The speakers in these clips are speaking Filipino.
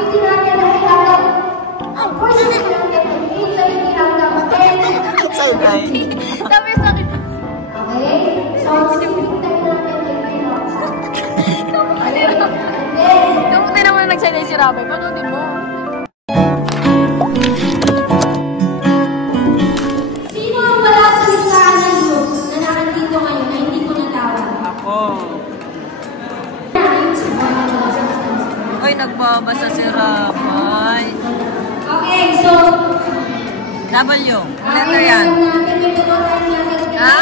activity natin ay hanggang ang first natin ay 8:30 hanggang 10. Sabay. Sabi sa akin. Okay? So, sleeping time natin ay 10 o'clock. Kamuti naman nag-sign si Rabay. Panoodin mo. Sino ang wala sa listahan ng group na nakandito ngayon na hindi ko natawan? Ako. Ay, nagbabasa si Rabay. Okay, so W. Letter yan. Ha?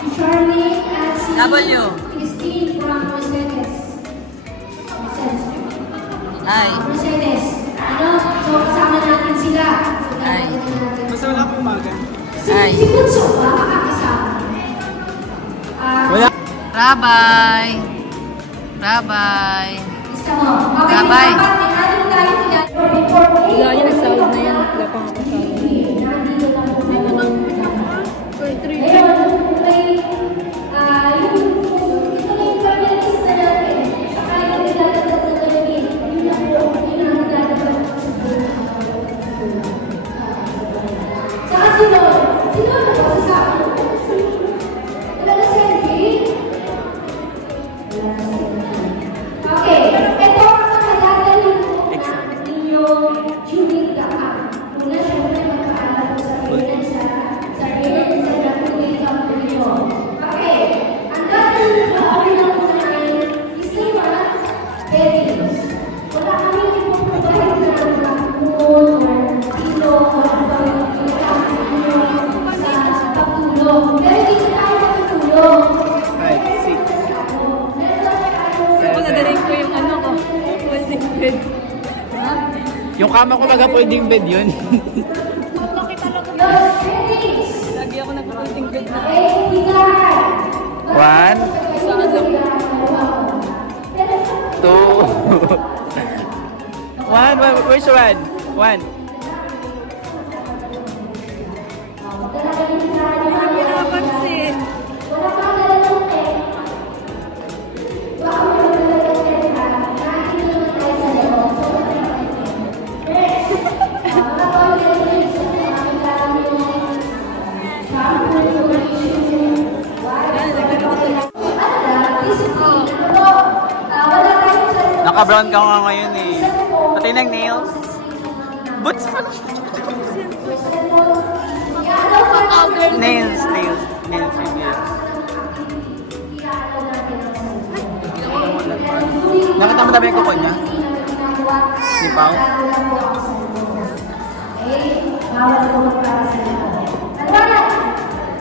Si Charmaine at si W. Christine from Mercedes. Ay. Mercedes. Ano? So, kasama natin sila. Ay. Basta wala akong maga. Ay. Si Bunso ba? Makakasama. Wala. Rabay. Rabay. Isa mo. Okay, Rabay. dapat may alam tayo nila. Wala niya nag-sound na yan. Wala pang ako sound. Yung kama ko baga pwedeng bed yun. Lagi ako nagpupunting bed na. 1, 2, 1, where's one? 1. Pinapansin. Naka-brown ka nga ngayon eh. Pati ng nails. Boots pa lang. Nails. Nails yun yun. Nakita mo tabi yung kuko niya? Yung pao?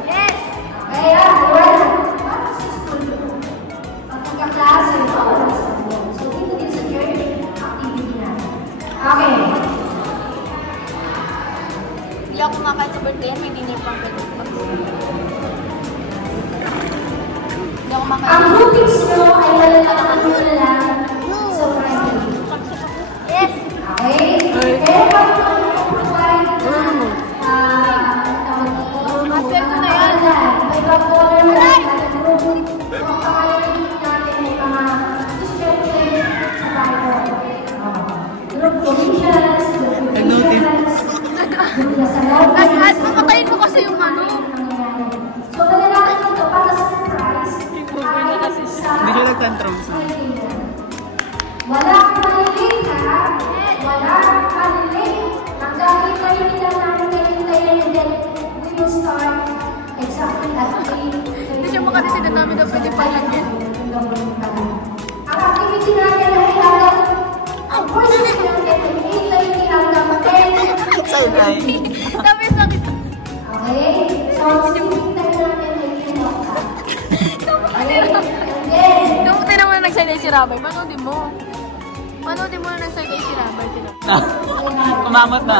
Yes! Kaya, wala. Pagkaklase, so, dito din sa church, activity na. Okay. Hindi ako kumakain sa birthday. May dinner pang birthday. Hindi ako kumakain. Ang groupings nyo ay malalaman nyo na lang sa Friday. Yes! Okay? Pero kami mag-provide na Master ko na yan. may pag-order na lang sa group. Ang pangalan natin ay mga Christian Church sa Bible. Group Colossians, Papatayin ko kasi yung ano. so, malalaman mo ito para sa surprise. Hindi siya nag-tantrums. Wala kang malilig, ha? Wala kang malilig. Ang dami kayo nila namin kayo and then we will start exactly at 3. Hindi siya makatisi na namin na pwede palagyan. Ang activity natin ay hanggang ang first natin ay 8:30 hanggang 10. Sabay. Sabi sa akin. Okay? So, sleeping time natin ay 10 o'clock. Okay? And then, Kamuti naman nag-sign si Rabay. Panoodin mo. Panoodin mo na nag-sign si Rabay. Kumamot na.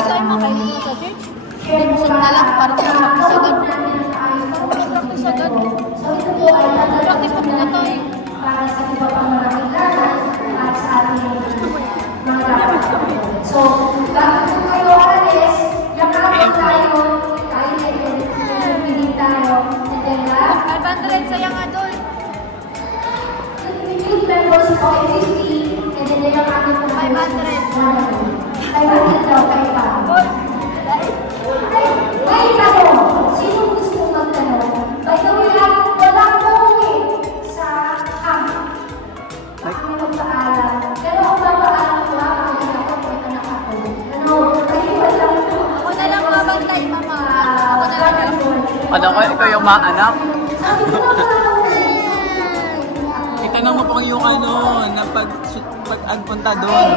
Saan mo kayo dito sa church? Binusan na lang para sa practice agad. Practice agad. Practice pa muna tayo. Para sa po ay 50, and then yung amin po 500 daw kayo pa. May tanong, sino gusto magtanong? By the way, walang umuwi sa amin. Kami magpaalam. Pero kung magpaalam ko lang, kami ako po yung anak ako. Ano, kayo walang ito. Ako na lang mabantay, mama. Ako na lang. Ano ko, ikaw yung maanak? Sabi ko na Itanong mo pang yung ano, na pagpunta doon.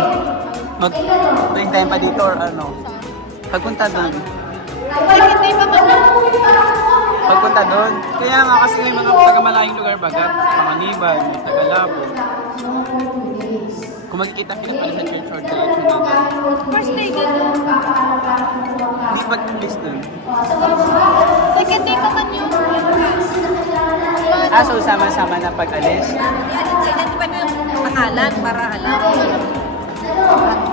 Mag-bring time pa dito or ano? Pagpunta doon. Pagpunta doon. Kaya nga kasi may mga taga-malayong lugar bagat. Panganiban, may taga-labo. Kung magkikita-kita pala sa church or direction dito. First day gano'n. Hindi pag-place doon. Second day pa man yun. So sama-sama na pag-alis. I-identify mo yung pangalan para alam.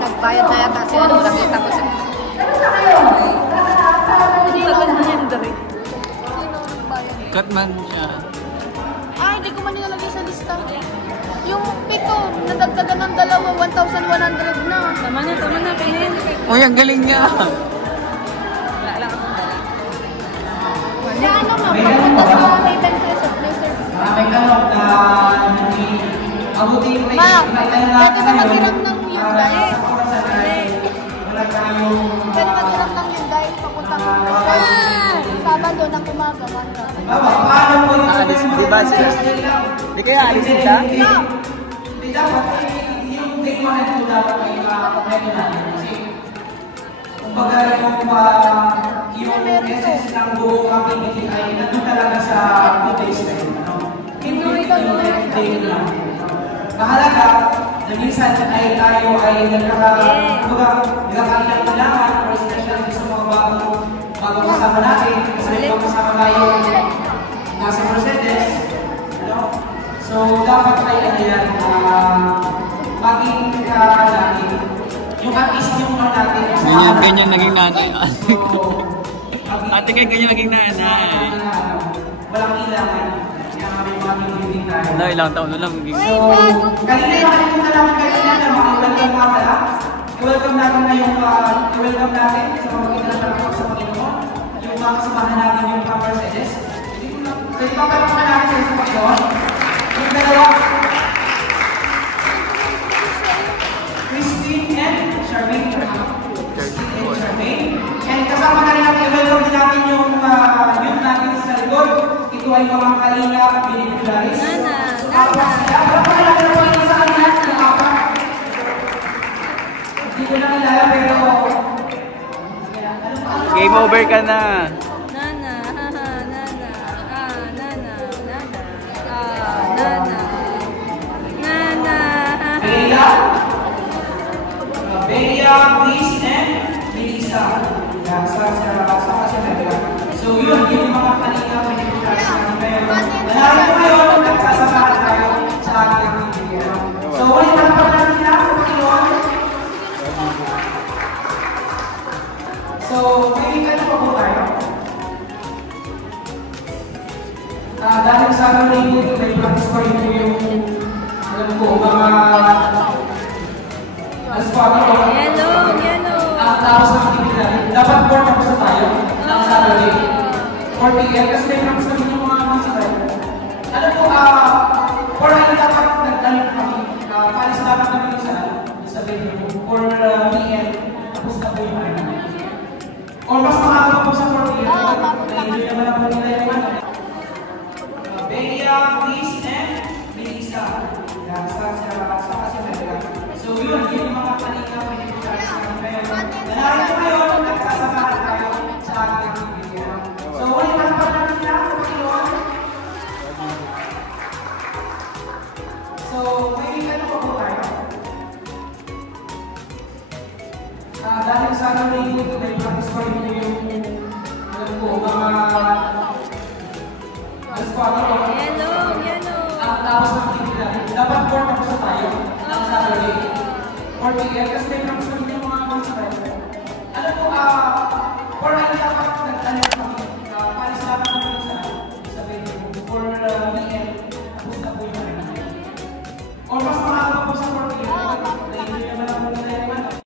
Nagbayad na yata si ano, nakita ko si... Hindi pa ba niyan dari? Katman siya. Ah, hindi ko man nilalagay sa lista. Yung pito, nadagdagan ng dalawa, 1,100 na. Tama na, kainin. Uy, ang galing niya. Kaya ano nga, pagpunta sa may 10 pesos, may service. Maraming tanong na hindi abutin mo Ma, pwede ka maghiram ng Hyundai. Wala tayong Pwede ka maghiram ng Hyundai, papuntang Sabado ng umaga. paano po yung Aalis, di ba sila? Di kaya alisin siya? Hindi dapat yung tingnan ito dapat ay medyo natin kasi kumbaga yung essence ng buong activity ay nandun talaga sa 2 days na yun. Hindi yung day lang. Mahalaga na minsan ay tayo ay nagkakain ng kailangan or especially sa mga bagong kasama natin kasi may mga kasama tayo nasa Mercedes. So dapat ay ano yan, maging kalaki. Yung at least yung mga natin. Ganyan naging nanay. Ate kaya ganyan naging nanay. Walang ilangan. Kaya kami maging tayo. No, ilang taon na lang. So, kanina yung nakalimutan namin kanina na welcome nga pala. I-welcome natin na yung i-welcome natin sa mga kinalaman sa Panginoon. Yung mga kasamahan natin yung mga Mercedes. Pwede pa pala natin sa Panginoon. Yung dalawa. Christine and Charmaine. Christine and Charmaine. And kasama na rin natin, i-welcome din natin yung youth natin sa likod. Ito ay mga kalinga, binibularis. Hindi ko na kilala pero Game over ka na. Bea, Chris, and Melissa. So yun, yung mga kanina pinag-usapan natin ngayon. Nalaman ko ngayon, nagsasamahan tayo sa ating video. So ulit ang pagkakas na sa Panginoon. So, may ano pa po tayo? Dahil sa amin dito, may practice ko rin yung alam ko, mga spot ko. Tapos ng activity dapat 4 tapos na tayo ng Saturday. 4 p.m. kasi may practice kami yung mga tayo. Alam ko, 4 ay dapat nagdalit kami. Palis dapat kami sa venue. 4 p.m. tapos na po yung ano. Or mas makakapa po sa 4 p.m. Nag-enjoy naman na po nila yung ano. Bea, Chris, and Melissa. So yun, yung mga kanina pinag-usapan namin ngayon. Nalaman ko ngayon, nagsasamahan tayo sa ating video. So ulit ang pagkakas na sa Panginoon. So, may ano pa po tayo? Dahil sa amin dito, may practice ko rin yung alam ko, mga spot ko. Tapos ng activity dapat 4 tapos na tayo ng Saturday. 4 p.m. kasi may practice ko rin yung mga tayo. Alam ko, 4 ay dapat nagtalit kami. Palis dapat kami sa venue. 4 p.m. tapos na po yung or mas